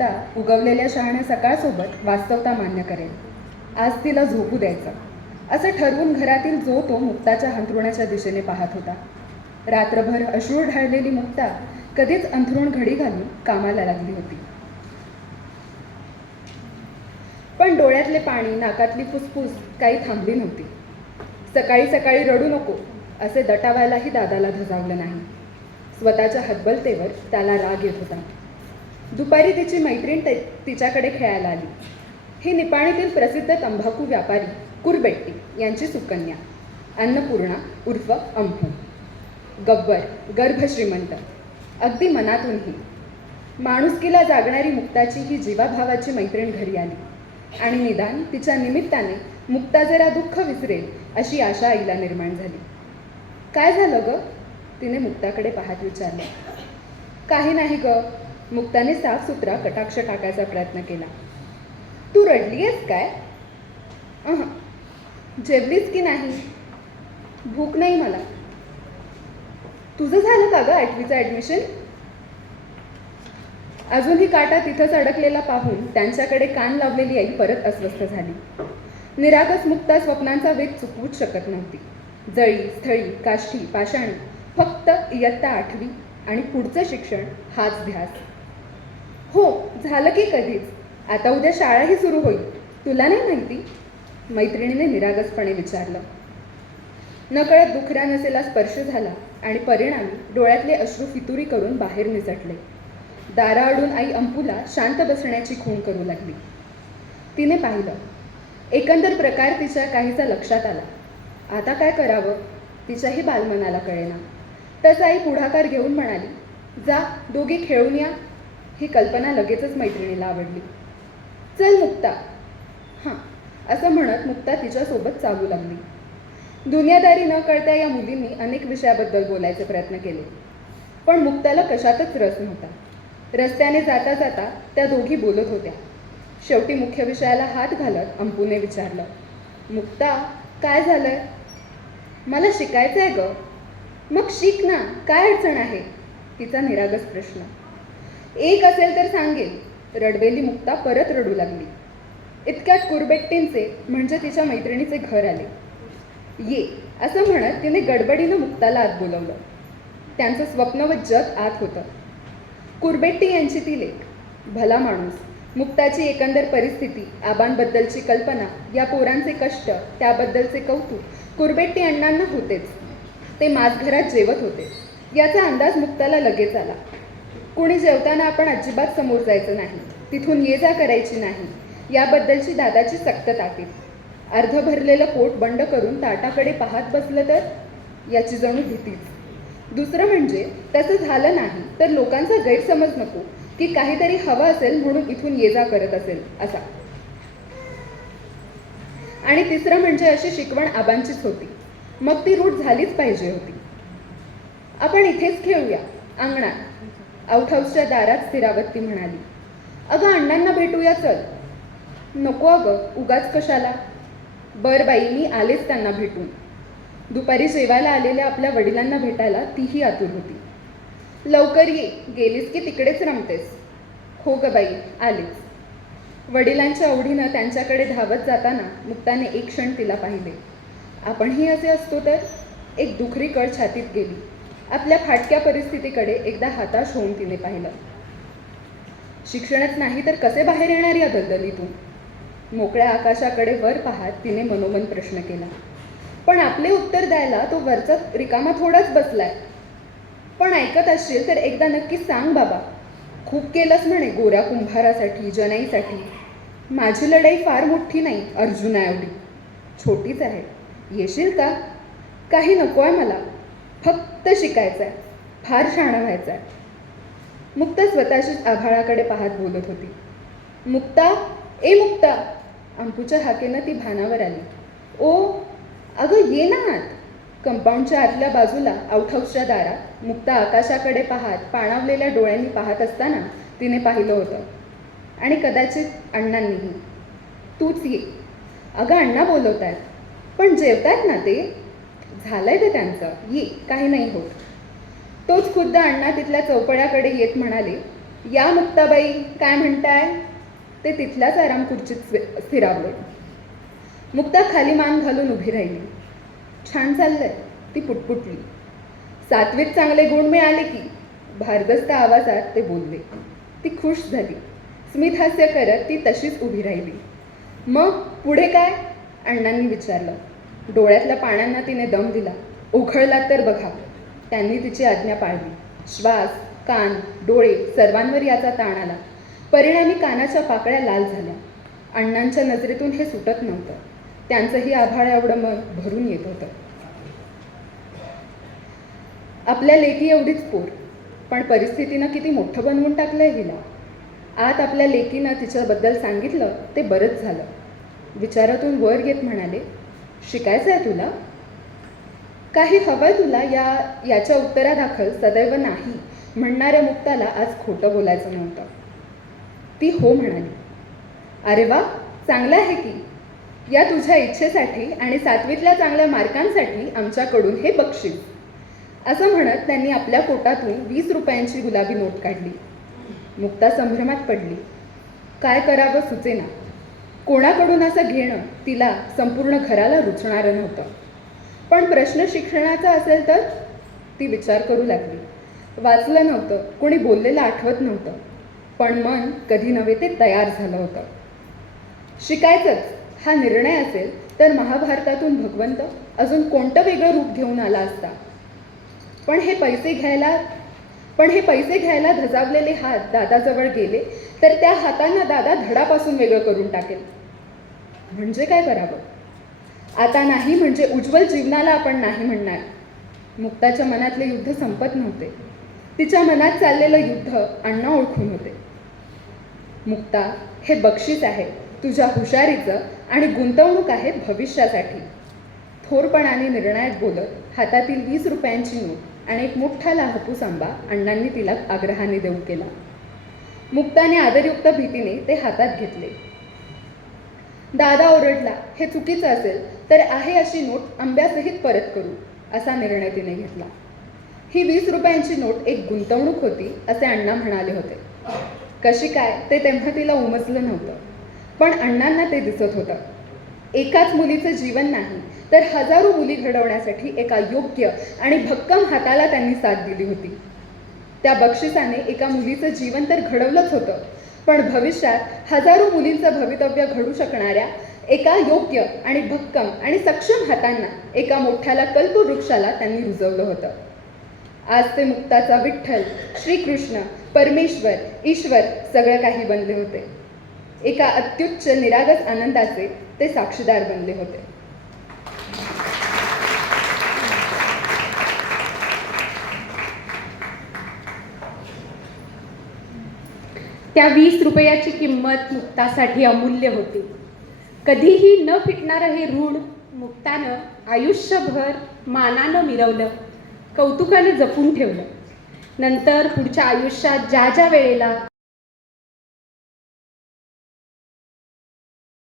मुक्ता उगवलेल्या शहाण्या सकाळसोबत वास्तवता मान्य करेल. आज तिला झोपू द्यायचं असं ठरवून घरातील जो तो मुक्ताच्या अंथरुणाच्या दिशेने पाहत होता. रात्रभर अश्रू ढाळलेली मुक्ता कधीच अंथरुण घडी घालून कामाला लागली होती. पण डोळ्यातले पाणी, नाकातली फुसफुस काही थांबली नव्हती. सकाळी सकाळी रडू नको असे दटावायलाही दादाला धजावलं नाही. स्वतःच्या हतबलतेवर त्याला राग येत होता. दुपारी तिची मैत्रीण तिच्याकडे खेळायला आली. ही निपाणीतील प्रसिद्ध तंबाखू व्यापारी कुरबेट्टी यांची सुकन्या अन्नपूर्णा उर्फ अंफू. गब्बर, गर्भश्रीमंत, अगदी मनातूनही. माणुसकीला जागणारी मुक्ताची ही जीवाभावाची मैत्रीण घरी आली आणि निदान तिच्या निमित्ताने मुक्ता जरा दुःख विसरेल अशी आशा आईला निर्माण झाली. काय झालं ग? तिने मुक्ताकडे पाहत विचारलं. काही नाही ग, मुक्ताने साफसुथरा कटाक्ष टाकायचा प्रयत्न केला. तू रडलीयस काय? जेवलीस की नाही? भूक नाही मला. तुझं झालं का ग 8वीचं ॲडमिशन? अजूनही काटा तिथंच अडकलेला पाहून त्यांच्याकडे कान लावलेली आई परत अस्वस्थ झाली. निरागस मुक्ता स्वप्नांचा वेग चुकवूच शकत नव्हती. जळी, स्थळी, काष्ठी, पाषाणी, फक्त इयत्ता 8वी आणि पुढचं शिक्षण हाच ध्यास. हो झालं की कधीच. आता उद्या शाळाही सुरू होईल. तुला नाही माहिती? मैत्रिणीने निरागसपणे विचारलं. नकळत दुखऱ्या नसेला स्पर्श झाला आणि परिणामी डोळ्यातले अश्रू फितुरी करून बाहेर निसटले. दाराआडून आई अंपूला शांत बसण्याची खूण करू लागली. तिने पाहिलं. एकंदर प्रकार तिच्या काहीसा लक्षात आला. आता काय करावं तिच्याही बालमनाला कळेना. तसं आई पुढाकार घेऊन म्हणाली, जा दोघी खेळून या. ही कल्पना लगेचच मैत्रिणीला आवडली. चल मुक्ता. हां असं म्हणत मुक्ता तिच्यासोबत चालू लागली. दुनियादारी न कळत्या या मुलींनी अनेक विषयाबद्दल बोलायचे प्रयत्न केले, पण मुक्ताला कशातच रस नव्हता. रस्त्याने जाता जाता त्या दोघी बोलत होत्या. शेवटी मुख्य विषयाला हात घालत अंपूने विचारलं, मुक्ता काय झालंय? मला शिकायचं आहे ग. मग शिक ना, काय अडचण आहे? तिचा निरागस प्रश्न. एक असेल तर सांगेल. रडवेली मुक्ता परत रडू लागली. इतक्यात कुरबेट्टींचे म्हणजे तिच्या मैत्रिणीचे घर आले. ये असं म्हणत तिने गडबडीनं मुक्ताला आत बोलवलं. त्यांचं स्वप्न व जग आत होतं. कुरबेट्टी यांची ती लेक. भला माणूस. मुक्ताची एकंदर परिस्थिती, आबांबद्दलची कल्पना, या पोरांचे कष्ट, त्याबद्दलचे कौतुक कुरबेट्टी अण्णांना होतेच. ते माझघरात जेवत होते याचा अंदाज मुक्ताला लगेच आला. कुणी जेवताना आपण अजिबात समोर जायचं नाही, तिथून ये जा करायची नाही, याबद्दलची दादाची सक्त ताकीद. अर्ध भरलेलं पोट बंड करून ताटाकडे पाहत बसलं तर याची जणू भीतीच. दुसरं म्हणजे तसं झालं नाही तर लोकांचा गैरसमज नको की काहीतरी हवं असेल म्हणून इथून ये जा करत असेल असा. आणि तिसरं म्हणजे अशी शिकवण आबांचीच होती, मग ती रूढ झालीच पाहिजे होती. आपण इथेच खेळूया अंगणात. आउटहाऊसच्या दारात स्थिरावत ती म्हणाली. अगं अण्णांना भेटूया चल. नको अगं उगाच कशाला. बर बाई मी आलेच त्यांना भेटून. दुपारी जेवायला आलेल्या आपल्या वडिलांना भेटायला तीही आतुर होती. लवकर ये, गेलीस की तिकडेच रमतेस. हो ग बाई आलीच. वडिलांच्या आवडीनं त्यांच्याकडे धावत जाताना मुक्ताने एक क्षण तिला पाहिले. आपणही असे असतो तर. एक दुखरी कळ छातीत गेली. आपल्या फाटक्या परिस्थितीकडे एकदा हताश होऊन तिने पाहिलं. शिक्षणच नाही तर कसे बाहेर येणार या दलदलीतून? मोकळ्या आकाशाकडे वर पाहत तिने मनोमन प्रश्न केला. पण आपले उत्तर द्यायला तो वरचा रिकामा थोडाच बसलाय. पण ऐकत असशील तर एकदा नक्की सांग बाबा. खूप केलंस म्हणे गोऱ्या कुंभारासाठी, जनाईसाठी. माझी लढाई फार मोठी नाही अर्जुना एवढी, छोटीच आहे. येशील का? काही नको आहे मला, फक्त शिकायचं आहे, फार शहाणं व्हायचं आहे. मुक्ता स्वतःशीच आभाळाकडे पाहत बोलत होती. मुक्ता, ए मुक्ता. अंपूच्या हाकेनं ती भानावर आली. ओ अगं ये ना आत. कंपाऊंडच्या आतल्या बाजूला आउटहाऊसच्या दारात मुक्ता आकाशाकडे पाहत पाणावलेल्या डोळ्यांनी पाहत असताना तिने पाहिलं होतं. आणि कदाचित अण्णांनीही. तूच ये. अगं अण्णा बोलवत आहेत. पण जेवतायत ना ते. झालंय ते त्यांचं, ये काही नाही होत. तोच खुद्द अण्णा तिथल्या चौपड्याकडे येत म्हणाले, या मुक्ताबाई, काय म्हणताय? ते तिथल्याच आराम खुर्चीत स्थिरावले. मुक्ता खाली मान घालून उभी राहिली. छान चाललंय, ती पुटपुटली. 7वीत चांगले गुण मिळाले की, भारदस्त आवाजात ते बोलले. ती खुश झाली. स्मित हास्य करत ती तशीच उभी राहिली. मग पुढे काय? अण्णांनी विचारलं. डोळ्यातल्या पाण्यानं तिने दम दिला. उघडलात तर बघा. त्यांनी तिची आज्ञा पाळली. श्वास, कान, डोळे सर्वांवर याचा ताण आला. परिणामी कानाच्या पाकळ्या लाल झाल्या. अण्णांच्या नजरेतून हे सुटत नव्हतं. त्यांचंही आभाळ एवढं मन भरून येत होतं. आपल्या लेकी एवढीच पोर, पण परिस्थितीनं किती मोठं बनवून टाकलंय हिला. आत आपल्या लेकीनं तिच्याबद्दल सांगितलं ते बरंच झालं. विचारातून वर येत म्हणाले, शिकायचं आहे तुला? काही हवंय तुला? याच्या उत्तरादाखल सदैव नाही म्हणणाऱ्या मुक्ताला आज खोटं बोलायचं नव्हतं. ती हो म्हणाली. अरे वा, चांगलं आहे की. या तुझ्या इच्छेसाठी आणि 7वीतल्या चांगल्या मार्कांसाठी आमच्याकडून हे बक्षीस, असं म्हणत त्यांनी आपल्या पोटातून 20 रुपयांची गुलाबी नोट काढली. मुक्ता संभ्रमात पडली. काय करावं सुचेना. कोणाकडून असं घेणं तिला संपूर्ण घराला रुचणारं नव्हतं. पण प्रश्न शिक्षणाचा असेल तर? ती विचार करू लागली. वाचलं नव्हतं, कोणी बोललेलं आठवत नव्हतं, पण मन कधी नव्हे ते तयार झालं होतं. शिकायचंच हा निर्णय असेल तर महाभारतातून भगवंत अजून कोणतं वेगळं रूप घेऊन आला असता. पण हे पैसे घ्यायला धजावलेले हात दादाजवळ गेले तर त्या हातांना दादा धडापासून वेगळं करून टाकेल. म्हणजे काय करावं? आता नाही म्हणजे उज्ज्वल जीवनाला आपण नाही म्हणणार. मुक्ताच्या मनातले युद्ध संपत नव्हते. तिच्या मनात चाललेलं युद्ध अण्णा ओळखून होते. मुक्ता, हे बक्षीस आहे तुझ्या हुशारीचं आणि गुंतवणूक आहे भविष्यासाठी. थोरपणाने निर्णायक बोलत हातातील 20 रुपयांची नोट आणि एक मोठा हापूस आंबा अण्णांनी तिला आग्रहाने देऊ केला. मुक्ताने आदरयुक्त भीतीने ते हातात घेतले. दादा ओरडला, हे चुकीचं असेल तर आहे अशी नोट आंब्यासहित परत करू, असा निर्णय तिने घेतला. ही 20 रुपयांची नोट एक गुंतवणूक होती असे अण्णा म्हणाले होते. कशी काय ते तेव्हा तिला उमजलं नव्हतं, पण अण्णांना ते दिसत होतं. एकाच मुलीचं जीवन नाही तर हजारो मुली घडवण्यासाठी एका योग्य आणि भक्कम हाताला त्यांनी साथ दिली होती. त्या बक्षिसाने एका मुलीचं जीवन तर घडवलंच होतं, पण भविष्यात हजारो मुलींचं भवितव्य घडू शकणाऱ्या एका योग्य आणि भक्कम आणि सक्षम हातांना, एका मोठ्याला कल्पवृक्षाला त्यांनी रुजवलं होतं. आज ते मुक्ताचा विठ्ठल, श्रीकृष्ण, परमेश्वर, ईश्वर सगळं काही बनले होते. एका अत्युच्च निरागस आनंदाचे ते साक्षीदार बनले होते. त्या 20 रुपयाची किंमत मुक्तासाठी अमूल्य होती. कधीही न फिटणारं हे ऋण मुक्तानं आयुष्यभर मानानं मिरवलं, कौतुकानं जपून ठेवलं. नंतर पुढच्या आयुष्यात ज्या ज्या वेळेला